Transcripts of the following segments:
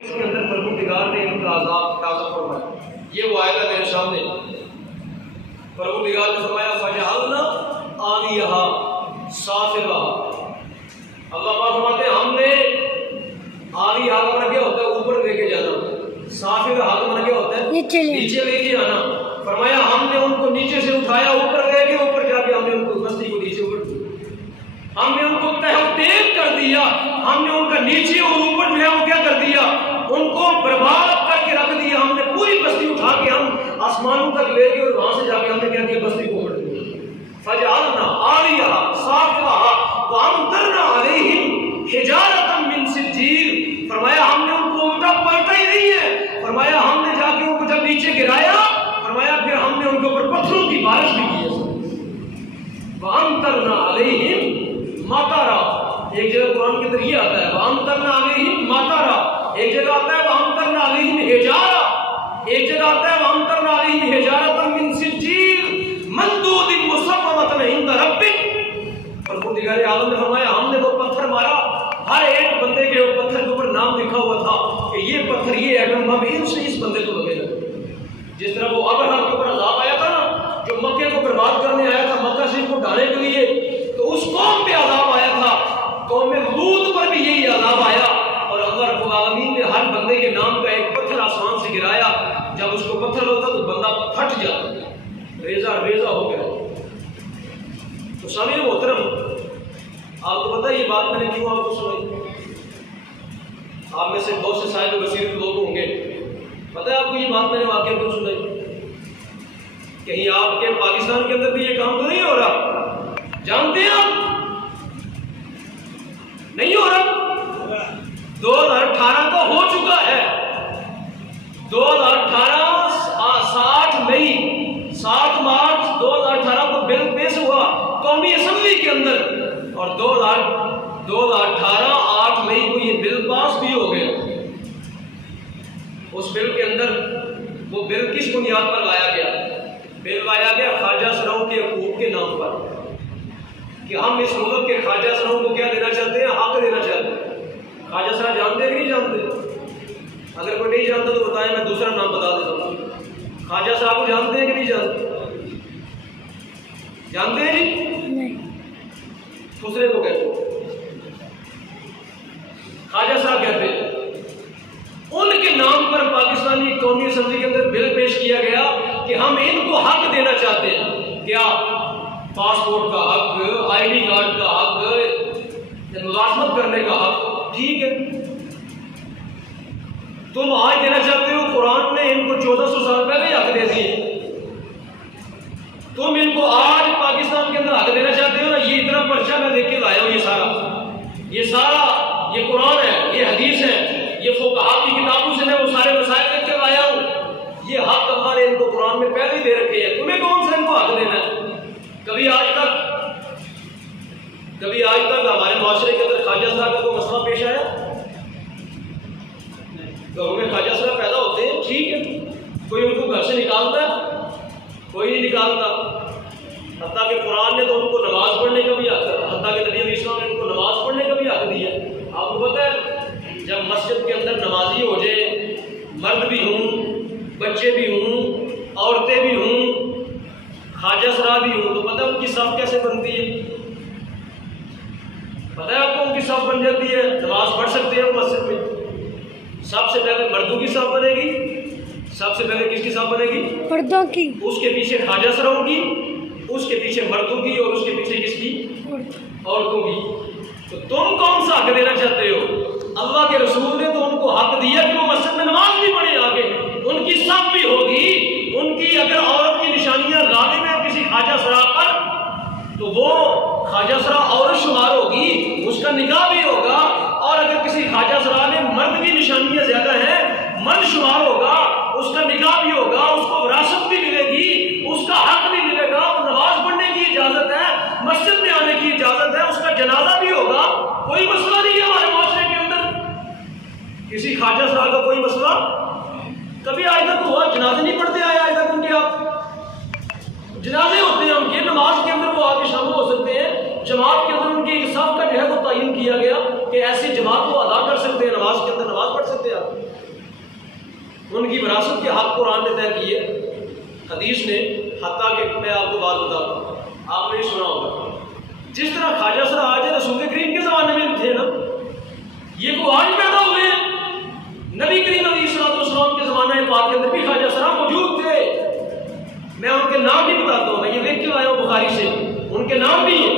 اس کے اندر پروردگار نے ان کا عذاب تازہ فرمایا. یہ وہ آیت ہے میرے سامنے. پروردگار نے فرمایا فجعلنا عالیہا سافلہا. اللہ پاک فرماتے ہیں ہم نے عالیہا کا معنی کیا ہوتا ہے اوپر لے کے جانا, سافلہا کا معنی کیا ہوتا ہے نیچے لے کے آنا. فرمایا ہم نے ان کو نیچے سے اٹھایا اوپر لے کے, اوپر جا کے ہم نے ان کو بستی کو نیچے اوپر ہم نے ان کو تہذیب کر دیا, ہم نے ان کا نیچے اور اوپر جو ہے وہ کیا کر دیا, ان کو برباد کر کے رکھ دیا. ہم نے پوری بستی اٹھا کے ہم آسمانوں تک لے گئے اور وہاں سے جا کے ہم نے کیا کیا بستی کو اوپر دیا. فجعلنا عالیہا سافلہا وامطرنا علیہم حجارۃ من سجیل. فرمایا ہم نے ان کو الٹا پلٹا ہی نہیں ہے, فرمایا ہم نے جا کے ان کو جب نیچے گرایا, فرمایا پھر ہم نے ان کے اوپر پتھروں کی بارش بھی کی ہے. وامطرنا علیہم مطرا. ایک جگہ قرآن کے اندر یہ آتا ہے وامطرنا علیہم مطرا, ایک جگہ آتا ہے وامطرنا علیہم حجارہ, ایک جگہ آتا ہے وامطرنا علیہم حجارۃ من سجیل منضود مصفوۃ عند ربک. پروردگار عالم نے فرمایا ہم نے وہ پتھر مارا, ہر ایک بندے کے پتھر کے اوپر نام لکھا ہوا تھا کہ یہ پتھر یہ ایٹم بم ان سے اس بندے کو لگے گا. جس طرح وہ ابرہہ کے اوپر عذاب آیا تھا نا, جو مکے کو برباد کرنے آیا تھا, مکہ شریف کو ڈھانے کے لیے, تو اس قوم پہ عذاب آیا تھا. قوم لوط پر بھی یہی عذاب آیا, اور اللہ رب العالمین نے ہر بندے کے نام کا ایک پتھر آسمان سے گرایا. جب اس کو پتھر ہوتا تو بندہ پھٹ جاتا, ریزہ ریزہ ہو گیا. تو سامعین محترم, آپ کو پتہ ہے یہ بات میں نے کیوں آپ کو سنائی؟ آپ میں سے بہت سے صاحب بصیرت لوگ ہوں گے, پتہ ہے آپ کو یہ بات میں نے واقعہ کیوں سنائی؟ کہیں آپ کے پاکستان کے اندر بھی یہ کام تو نہیں ہو رہا؟ جانتے ہیں آپ نہیں ہو رہا. 2018 تو ہو چکا ہے. 2018 60 مئی 7 مارچ 2018 کو بل پیش ہوا قومی اسمبلی کے اندر, اور 2018 8 مئی کو یہ بل پاس بھی ہو گیا. اس بل کے اندر وہ بل کس بنیاد پر لایا گیا؟ بل لایا گیا خواجہ سراؤں کے حقوق کے نام پر, کہ ہم اس ملک کے خواجہ سراؤں کو کیا دینا چاہتے ہیں, حق دینا چاہتے ہیں. خواجہ سرا جانتے ہیں کہ نہیں جانتے؟ اگر کوئی نہیں جانتا تو بتائیں, میں دوسرا نام بتا دیتا ہوں. خواجہ سرا کو جانتے ہیں کہ نہیں جانتے؟ جانتے ہیں جی؟ دوسرے کو کہتے ہیں خواجہ سرا کہتے ہیں. ان کے نام پر پاکستانی قومی اسمبلی کے اندر بل پیش کیا گیا کہ ہم ان کو حق دینا چاہتے ہیں. کیا؟ پاسپورٹ کا حق, آئی ڈی کارڈ کا حق, ملازمت کرنے کا حق. ٹھیک ہے, تم آج دینا چاہتے ہو, قرآن نے ان کو 1400 سال پہلے حق دے دیے. تم ان کو آج پاکستان کے اندر حق دینا چاہتے ہو نا. یہ اتنا پرچہ میں دیکھ کے لایا ہوں, یہ سارا یہ قرآن ہے, یہ حدیث ہے, یہ فقہاء کی کتابوں سے میں وہ سارے مسائل دیکھ کے لایا ہوں. یہ حق ہمارے ان کو قرآن میں پہلے دے رکھے ہیں, تمہیں کون سا ان کو حق دینا ہے؟ کبھی آج تک ہمارے معاشرے کے اندر خواجہ صاحب کا کوئی مسئلہ پیش آیا؟ گھروں میں خواجہ صاحب پیدا ہوتے ہیں, ٹھیک ہے, کوئی ان کو گھر سے نکالتا ہے؟ کوئی نہیں نکالتا. حتیٰ کہ قرآن نے تو ان کو نماز پڑھنے کا بھی حق ہے, حتیٰ کہ نبی علیہ السلام نے ان کو نماز پڑھنے کا بھی حق دیا. آپ کو پتہ ہے جب مسجد کے اندر نمازی ہو جائے, مرد بھی ہوں, بچے بھی ہوں, عورتیں بھی ہوں, خواجہ سرا بھی ہوں, تو پتہ ہے ان کی صف کیسے بنتی ہے؟ پتہ ہے آپ کو ان کی صف بن جاتی ہے, نماز پڑھ سکتے ہیں مسجد میں. سب سے پہلے مردوں کی صف بنے گی, سب سے پہلے کس کی صف بنے گی؟ مردوں کی. اس کے پیچھے خواجہ سراؤں کی, اس کے پیچھے مردوں کی, اور اس کے پیچھے کس کی؟ عورتوں کی. تو تم کون سا حق دینا چاہتے ہو؟ اللہ کے رسول نے تو ان کو حق دیا کہ وہ مسجد میں نماز بھی پڑھے, آگے ان کی صف بھی ہوگی. ان کی اگر عورت کی نشانیاں غالب ہیں کسی خواجہ سرا پر, تو وہ خواجہ سرا عورت شمار ہوگی, اس کا نکاح بھی ہوگا. اور اگر کسی خواجہ سرا میں مرد کی نشانیاں زیادہ ہیں, مرد شمار ہوگا, اس کا نکاح بھی ہوگا, اس کو وراثت بھی ملے گی, اس کا حق بھی ملے گا, نماز پڑھنے کی اجازت ہے, مسجد میں آنے کی اجازت ہے, اس کا جنازہ بھی ہوگا. کوئی مسئلہ نہیں ہے ہمارے معاشرے کے اندر کسی خواجہ سرا کا کوئی مسئلہ. کبھی آج تک ہوا جنازے نہیں پڑھتے آئے آج تک ان کے؟ آپ جنازے ہوتے ہیں ان کے, نماز کے اندر وہ آگے شامل ہو سکتے ہیں. جماعت کے اندر ان کی صف کا جو ہے وہ تعین کیا گیا کہ ایسی جماعت کو ادا کر سکتے ہیں, نماز کے اندر نماز پڑھ سکتے ہیں آپ. ان کی وراثت کے حق قرآن نے طے کیے، حدیث نے، حتیٰ کہ میں آپ کو بات بتاتا ہوں، آپ نے سنا ہوگا جس طرح خواجہ سر آج رسول کریم کے زمانے میں تھے نا، یہ کو آج پیدا ہوئے ہیں، نبی کریم علیہ السلام کے زمانے پاک کے اندر بھی خواجہ سر موجود تھے. میں ان کے نام بھی بتاتا ہوں، میں یہ دیکھ کے آیا ہوں بخاری سے، ان کے نام بھی ہیں.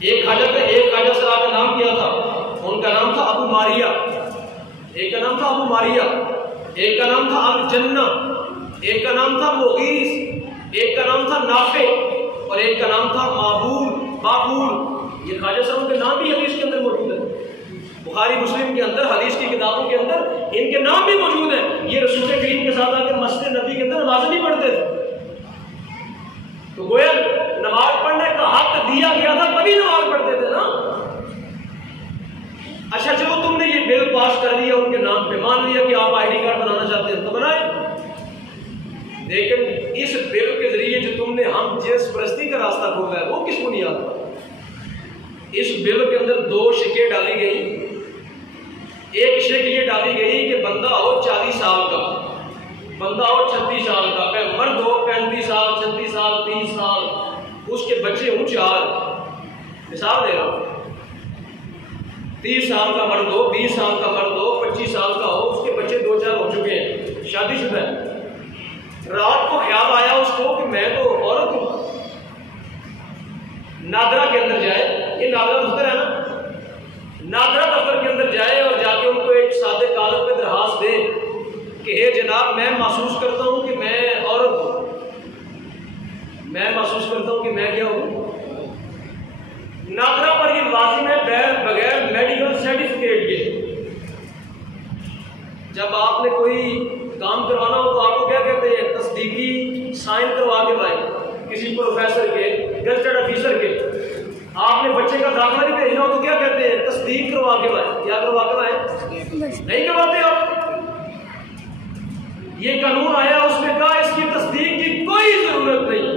ایک خواجہ سر کا نام کیا تھا، ان کا نام تھا ابو ماریہ، ایک کا نام تھا ابو ماریہ، ایک کا نام تھا الجنہ، ایک کا نام تھا مغیث، ایک کا نام تھا نافع، اور ایک کا نام تھا بابول. یہ خواجہ صاحب کے نام بھی حدیث کے اندر موجود ہے، بخاری مسلم کے اندر، حدیث کی کتابوں کے اندر ان کے نام بھی موجود ہیں. یہ رسول کریم کے ساتھ آ کے مسجد نبی کے اندر نماز نہیں پڑھتے تھے، تو گویا نماز پڑھنے کا حق دیا گیا تھا تبھی نماز پڑھتے تھے نا. اچھا چلو تم نے یہ بل پاس کر دیا ان کے نام پہ، مان لیا کہ آپ آئی ڈی کارڈ بنانا چاہتے ہیں تو بنائیں، لیکن اس بل کے ذریعے جو تم نے ہم جنس پرستی کا راستہ کھولا ہے وہ کس بنیاد پر؟ اس بل کے اندر دو شکیں ڈالی گئی. ایک شک یہ ڈالی گئی کہ بندہ ہو 40 سال کا، بندہ ہو 36 سال کا، مرد ہو 35 سال، 36 سال، 30 سال، اس کے بچے ہوں 4. مثال دے رہا ہوں، 30 سال کا مرد ہو، 20 سال کا مرد ہو، 25 سال کا ہو، اس کے بچے 2-4 ہو چکے ہیں، شادی شدہ ہے. رات کو خیال آیا اس کو کہ میں تو عورت ہوں، نادرا کے اندر جائے، یہ نادرا دفتر ہے نا، نادرا دفتر کے اندر جائے اور جا کے ان کو ایک سادے کاغذ پہ درخواست دے کہ اے جناب میں محسوس کرتا ہوں کہ میں عورت ہوں، میں محسوس کرتا ہوں کہ میں کیا ہوں. نادرا پر یہ لازم ہے بغیر میڈیکل سرٹیفکیٹ کے. جب آپ نے کوئی کام کروانا ہو تو آپ کو کیا کہتے ہیں؟ تصدیقی سائن کروا کے لائیں، کسی پروفیسر کے، گزٹڈ آفیسر کے. آپ نے بچے کا داخلہ نہیں بھیجنا ہو تو کیا کہتے ہیں؟ تصدیق کروا کے لائیں. کیا کروا کے لائیں؟ نہیں کرواتے آپ. یہ قانون آیا، اس نے کہا اس کی تصدیق کی کوئی ضرورت نہیں.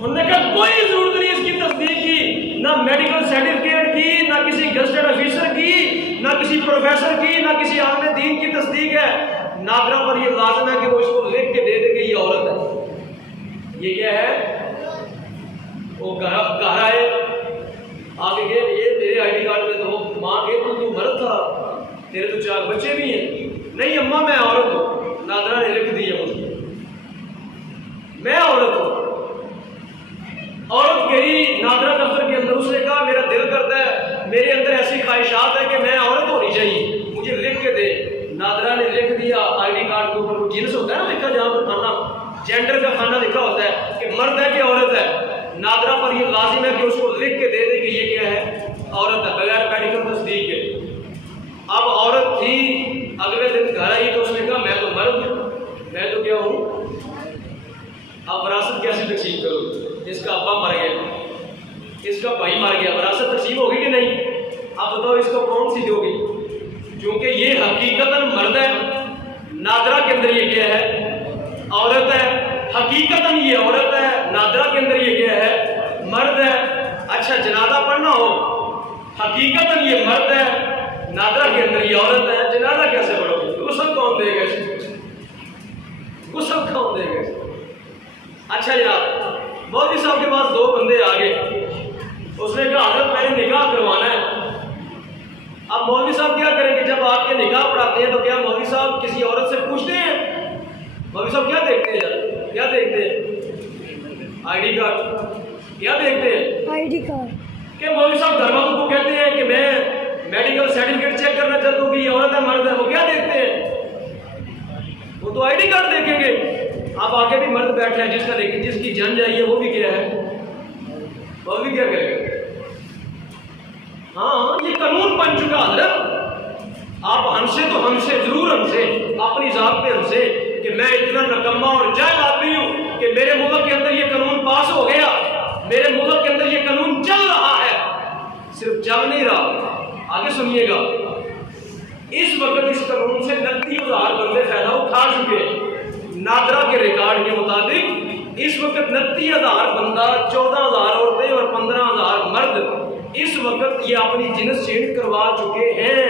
انہوں نے کہا کوئی ضرورت نہیں اس کی تصدیق کی، نہ میڈیکل سرٹیفکیٹ کی، نہ کسی گزٹڈ آفیسر کی، نہ کسی پروفیسر کی، نہ کسی عالم دین کی تصدیق ہے. نادرا پر یہ لازم ہے کہ وہ اس کو لکھ کے دے دے کہ یہ عورت ہے. یہ کیا ہے؟ وہ کہہ رہا ہے آگے کہ یہ تیرے آئی ڈی کارڈ میں تو ماں کے تو مرد تھا، تیرے تو 4 بچے بھی ہیں. نہیں اماں میں عورت ہوں. نادرا نے لکھ دی ہے مجھ کو، میں عورت ہوں. عورت گئی نادرا دفتر کے اندر، اس نے کہا میرا دل کرتا ہے، میرے اندر ایسی خواہشات ہے کہ میں عورت ہونی چاہیے، مجھے لکھ کے دے. نادرا نے لکھ دیا آئی ڈی کارڈ کے اوپر، وہ جنس ہوتا ہے نا لکھا، جہاں پر کھانا جینڈر کا کھانا لکھا ہوتا ہے کہ مرد ہے کہ عورت ہے. نادرا پر یہ لازم ہے کہ اس کو لکھ کے دے دے کہ یہ کیا ہے؟ عورت ہے، بغیر میڈیکل تصدیق کے. اب عورت تھی، اگلے دن گھر آئی تو اس نے کہا میں تو مرد ہوں، میں تو کیا ہوں. اب وراثت کیسے تقسیم کرو؟ اس کا ابا مر گیا، اس کا بھائی مر گیا، وراثت تقسیم ہوگی کہ نہیں؟ اب بتاؤ اس کو کون سی دو گی؟ کیونکہ یہ حقیقتاً مرد ہے، نادرا کے اندر یہ کیا ہے؟ عورت ہے. حقیقتاً یہ عورت ہے، نادرا کے اندر یہ کیا ہے؟ مرد ہے. اچھا جنازہ پڑھنا ہو، حقیقتاً یہ مرد ہے، نادرا کے اندر یہ عورت ہے. جنازہ کیسے پڑھو گے؟ غسل کون دے گا؟ غسل کون دے گا؟ اچھا جناب مولوی صاحب کے پاس 2 بندے آ گئے، اس نے کہا حضرت میں نے نکاح کروانا ہے. اب مولوی صاحب کیا کریں گے؟ جب آپ کے نکاح پڑھاتے ہیں تو کیا مولوی صاحب کسی عورت سے پوچھتے ہیں؟ مولوی صاحب کیا دیکھتے ہیں؟ کیا دیکھتے ہیں؟ I D card. کیا دیکھتے ہیں؟ I D card. کہ مولوی صاحب گھر والوں کو کہتے ہیں کہ میں میڈیکل سرٹیفکیٹ چیک کرنا چاہتا ہوں کہ یہ عورت ہے مرد ہے، وہ کیا دیکھتے ہیں؟ وہ تو آئی ڈی کارڈ دیکھیں گے. اب آگے بھی مرد بیٹھا ہے جس کا لیکن جس کی جان جائیے وہ بھی کیا ہے؟ وہ بھی کیا کرے گا؟ ہاں یہ قانون بن چکا حضرت. آپ ہم سے تو ہم سے ضرور ہم سے اپنی ذات پہ ہم سے کہ میں اتنا نکما اور جاہل آدمی ہوں کہ میرے ملک کے اندر یہ قانون پاس ہو گیا، میرے ملک کے اندر یہ قانون چل رہا ہے. صرف چل نہیں رہا، آگے سنیے گا. اس وقت اس قانون سے 29,000 بندے فائدہ اٹھا چکے ہیں. نادرا کے ریکارڈ کے مطابق اس وقت 29,000 بندہ، 14,000 عورتیں اور 15,000 مرد اس وقت یہ اپنی جنس چینج کروا چکے ہیں.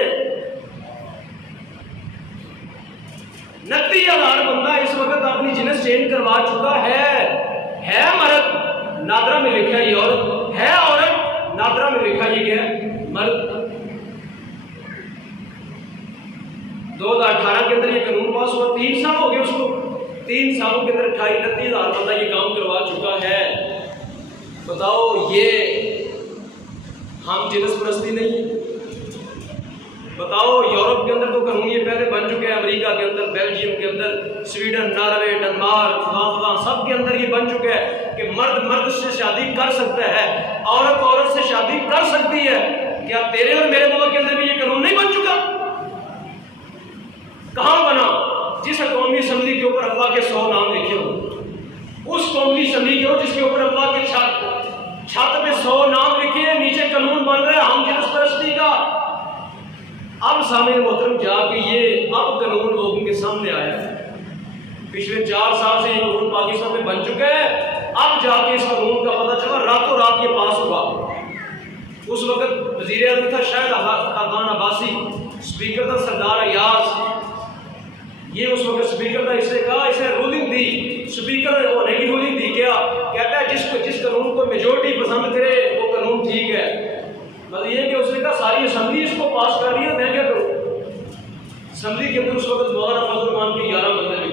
29,000 بندہ اس وقت اپنی جنس چینج کروا چکا ہے مرد، نادرا میں لکھا ہے یہ عورت ہے، عورت نادرا میں لکھا یہ کیا ہے مرد۔ 2018 کے اندر یہ قانون پاس ہوا، 3 سال ہو گئے اس کو، 3 سالوں کے اندر 29,000 بندہ یہ کام کروا چکا ہے۔ بتاؤ یہ ہم جنس پرستی نہیں ہے؟ بتاؤ یورپ کے اندر تو قانون یہ پہلے بن چکے ہیں، امریکہ کے اندر، بیلجیم کے اندر، سویڈن، ناروے، ڈنمارک، فرانس، سب کے اندر یہ بن چکا ہے کہ مرد مرد سے شادی کر سکتا ہے، عورت عورت سے شادی کر سکتی ہے۔ کیا تیرے اور میرے ملک کے اندر بھی یہ قانون نہیں بن چکا؟ کہاں بنا؟ جس قومی اسمبلی کے اوپر اللہ کے 100 نام لکھے ہو، اس قومی اسمبلی کے جس کے اوپر اللہ کے چھت پہ 100 نام لکھے ہیں، نیچے قانون بن رہا ہے ہم جنس پرستی کا۔ اب سامعین محترم جا کے یہ اب قانون لوگوں کے سامنے آیا ہے، پچھلے 4 سال سے یہ قانون پاکستان میں بن چکا ہے، اب جا کے اس قانون کا پتہ چلا، راتوں رات یہ پاس ہوا۔ اس وقت وزیر اعظم تھا شاہد خاقان عباسی، اسپیکر تھا سردار ایاز، یہ اس وقت اسپیکر تھا، اسے کہا اسے رولنگ دی، اسپیکر ہونے کی رولنگ دی، کیا کہتا ہے جس قانون کو میجورٹی پسند کرے وہ قانون ٹھیک ہے۔ بس یہ کہ اس نے کہا ساری اسمبلی اس کو پاس کر رہی ہے، میں کیا کروں؟ اسمبلی کے اندر اس وقت مولانا فضل الرحمان کے 11 بندے بھی،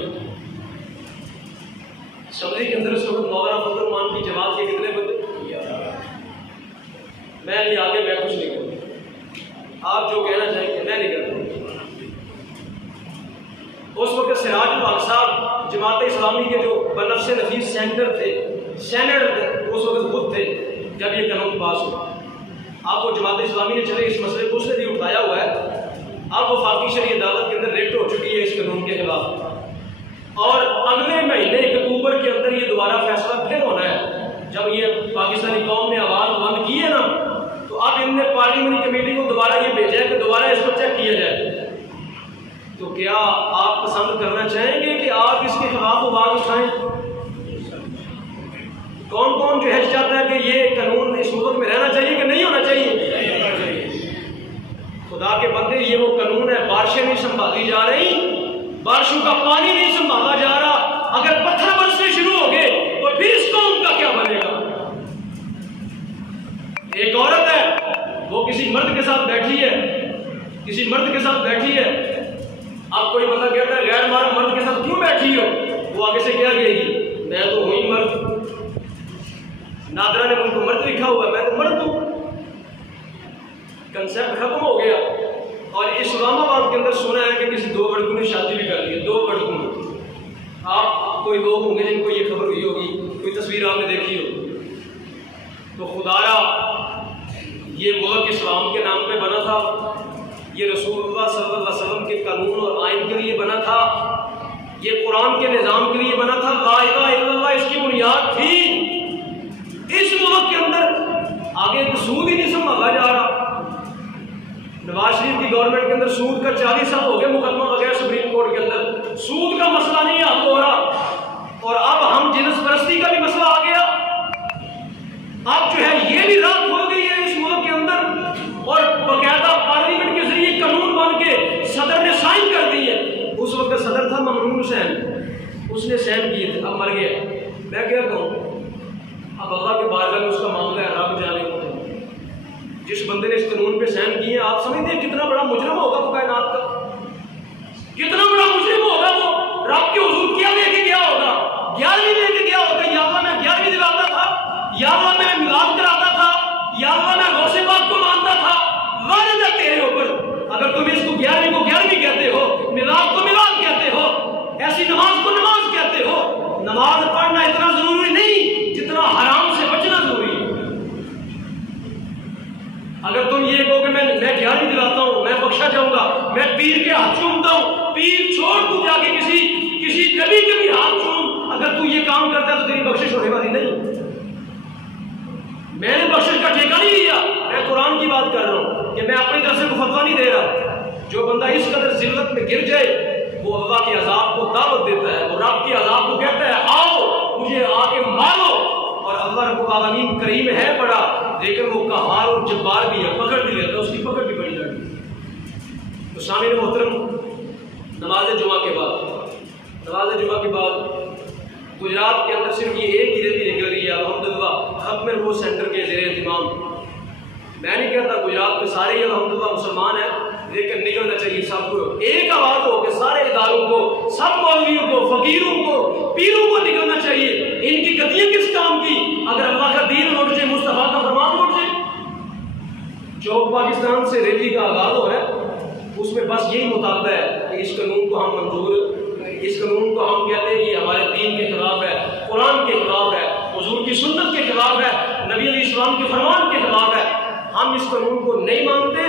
اسمبلی کے اندر اس وقت مولانا فضل الرحمان کی جماعت کے کتنے بندے؟ میں نہیں آگے میں کچھ نہیں کروں، آپ جو کہنا چاہیں گے میں نہیں کرتا۔ اس وقت سراج الحق صاحب جماعت اسلامی کے جو بنفس نفیس سینٹر تھے، سینٹ اس وقت خود تھے جب یہ قانون پاس ہوا۔ آپ کو جماعت اسلامی نے چلے اس مسئلے کو اس نے بھی اٹھایا ہوا ہے، اب وفاقی شرعی عدالت کے اندر ریٹ ہو چکی ہے اس قانون کے خلاف، اور اگلے مہینے اکتوبر کے اندر یہ دوبارہ فیصلہ پھر ہونا ہے۔ جب یہ پاکستانی قوم نے آواز بند کی ہے نا، تو اب ان نے پارلیمنٹ کمیٹی کو دوبارہ یہ بھیجا ہے کہ دوبارہ اس کو چیک کیا جائے۔ تو کیا آپ پسند کرنا چاہیں گے کہ آپ اس کے خلاف آواز اٹھائیں؟ کون کون جو ہے چاہتا ہے کہ یہ قانون اس ملک میں رہنا چاہیے کہ نہیں ہونا چاہیے؟ خدا کے بندے یہ وہ قانون ہے، بارشیں نہیں سنبھالی جا رہی، بارشوں کا پانی نہیں سنبھالا جا رہا، اگر پتھر برسنے شروع ہو گئے تو پھر اس قوم کا کیا بنے گا؟ ایک عورت ہے وہ کسی مرد کے ساتھ بیٹھی ہے، کسی مرد کے ساتھ بیٹھی ہے، اب کوئی بندہ کہتا ہے غیر محرم مرد کے ساتھ کیوں بیٹھی ہو؟ وہ آگے سے کیا کہے گی؟ میں تو ہوں ہی مرد، نادرا نے مجھ کو مرد لکھا ہوا ہے، میں تو مرد ہوں۔ کنسیپٹ ختم ہو گیا۔ اور اسلام آباد کے اندر سنا ہے کہ کسی 2 لڑکوں نے شادی بھی کر لی ہے، 2 لڑکوں نے۔ آپ کوئی لوگ ہوں گے جن کو یہ خبر ہوئی ہوگی، کوئی تصویر آپ نے دیکھی ہو۔ تو خدایا یہ ملک اسلام کے نام پہ بنا تھا، یہ رسول اللہ صلی اللہ علیہ وسلم کے قانون اور آئین کے لیے بنا تھا، یہ قرآن کے نظام کے لیے بنا تھا، لا الہ الا اللہ اس کی بنیاد تھی۔ اس ملک کے اندر آگے سود ہی نہیں سنبھالا جا رہا۔ نواز شریف کی گورنمنٹ کے اندر سود کا 40 سال ہو گئے مقدمہ وغیرہ سپریم کورٹ کے اندر، سود کا مسئلہ نہیں حل ہو رہا، اور اب ہم جنس پرستی کا بھی مسئلہ آ گیا۔ اب جو ہے یہ بھی راہ کھول گئی ہے اس ملک کے اندر، اور باقاعدہ پارلیمنٹ کے ذریعے قانون بن کے صدر نے سائن کر دی ہے۔ اس وقت صدر تھا ممنون حسین، اس نے سائن کیے تھے، اب مر گیا۔ میں کیا کہوں؟ اب اللہ کے بارگاہ میں اس کا معاملہ ہے، رب جانے کو۔ جس بندے نے اس قانون پہ سائن کیے ہیں، آپ سمجھتے ہیں کتنا بڑا مجرم ہوگا وہ کائنات کا؟ کتنا بڑا مجرم ہوگا وہ؟ رب کے حضور کیا لے کے گیا ہوگا؟ 11ویں لے کے گیا ہوگا، یا اللہ میں 11ویں دلاتا تھا، یا اللہ میں میلاد کراتا تھا، یا اللہ میں غوث پاک کو مانتا تھا۔ غالب ہے تیرے اوپر، اگر تم اس کو 11ویں کو 11ویں کہتے ہو، میلاد کو میلاد کہتے ہو، ایسی نماز کو نماز کہتے ہو۔ نماز پڑھنا اتنا ضروری نہیں جتنا حرام سے بچنا ضروری ہے۔ اگر تم یہ کہو کہ میں 11ویں دلاتا ہوں، میں بخشا جاؤں گا، میں پیر کے ہاتھ چومتا ہوں، پیر چھوڑ تو جا کے کسی کبھی کبھی ہاتھ چوم، اگر تو یہ کام کرتا ہے تو تیری بخشش ہونے والی نہیں۔ میں نے بخشش کا ٹھیکہ نہیں لیا، میں قرآن کی بات کر رہا ہوں کہ میں اپنی طرف سے کوئی فتویٰ نہیں دے رہا۔ جو بندہ اس قدر ذلت میں گر جائے وہ اللہ کے عذاب کو دعوت دیتا ہے، وہ رب کے عذاب کو کہتا ہے آؤ مجھے آ کے مارو۔ اور اللہ رب العالمین کریم ہے بڑا، لیکن وہ قہار اور جبار بھی ہے، پکڑ بھی لیتا ہے، اس کی پکڑ بھی بڑی جاتی ہے۔ تو سامعین محترم، نماز جمعہ کے بعد نماز جمعہ کے بعد گجرات کے اندر صرف یہ ایک ہی ریلی نکل رہی ہے الحمدللہ حق میں وہ سینٹر کے زیر اہتمام. میں نہیں کہتا گجرات میں سارے ہی الحمدللہ مسلمان ہیں، لیکن نکلنا چاہیے سب کو، ایک آواز ہو کہ سارے اداروں کو، سب مولویوں کو، فقیروں کو، پیروں کو نکلنا چاہیے. ان کی گدیاں کس کام کی اگر اللہ کا دین لوٹ جائے، مصطفیٰ کا فرمان لوٹ جائے. چوک پاکستان سے ریلی کا آغاز ہو رہا ہے، اس میں بس یہی مطالبہ ہے کہ اس قانون کو ہم منظور، اس قانون کو ہم کہتے ہیں یہ ہمارے دین کے خلاف ہے، قرآن کے خلاف ہے، حضور کی سنت کے خلاف ہے، نبی علیہ السلام کے فرمان کے خلاف ہے. ہم اس قانون کو نہیں مانتے.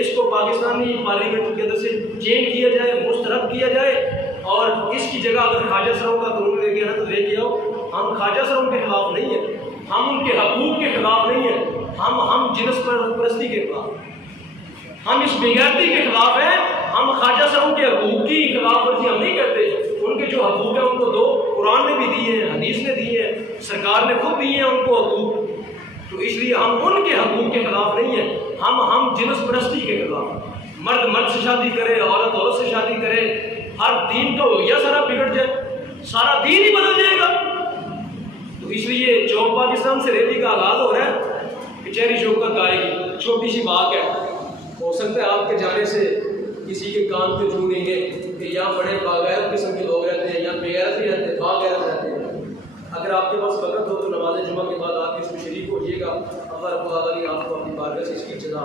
اس کو پاکستانی پارلیمنٹ کے اندر سے چینج کیا جائے، مسترد کیا جائے، اور اس کی جگہ اگر خواجہ سروں کا قانون لے کے آنا تو لے کے آؤ. ہم خواجہ سروں کے خلاف نہیں ہیں، ہم ان کے حقوق کے خلاف نہیں ہیں، ہم جنس پرستی کے خلاف، ہم اس بغیرتی کے خلاف ہیں. ہم خواجہ صاحب کے حقوق کی خلاف ورزی ہم نہیں کرتے. ان کے جو حقوق ہیں ان کو دو، قرآن نے بھی دیے ہیں، حدیث نے دیے ہیں، سرکار نے خود دیے ہیں ان کو حقوق. تو اس لیے ہم ان کے حقوق کے خلاف نہیں ہیں، ہم جنس پرستی کے خلاف. مرد مرد سے شادی کرے، عورت عورت سے شادی کرے، ہر دین تو یا سارا بگڑ جائے، سارا دین ہی بدل جائے گا. تو اس لیے چوک پاکستان سے ریلی کا آغاز ہو رہا ہے. کچہری شوکت آئے گی، چھوٹی سی بات ہے، ہو سکتا ہے آپ کے جانے سے کسی کے کان پہ چھو لیں گے کہ یہاں بڑے باغیرت قسم کے لوگ رہتے ہیں، یہاں بغیرت ہی رہتے ہیں، باغیرت رہتے ہیں. اگر آپ کے پاس وقت ہو تو نماز جمعہ کے بعد آپ اس میں شریک ہوئیے گا. اللہ رب العالمین آپ کو اپنی بارگاہ سے اس کی جزا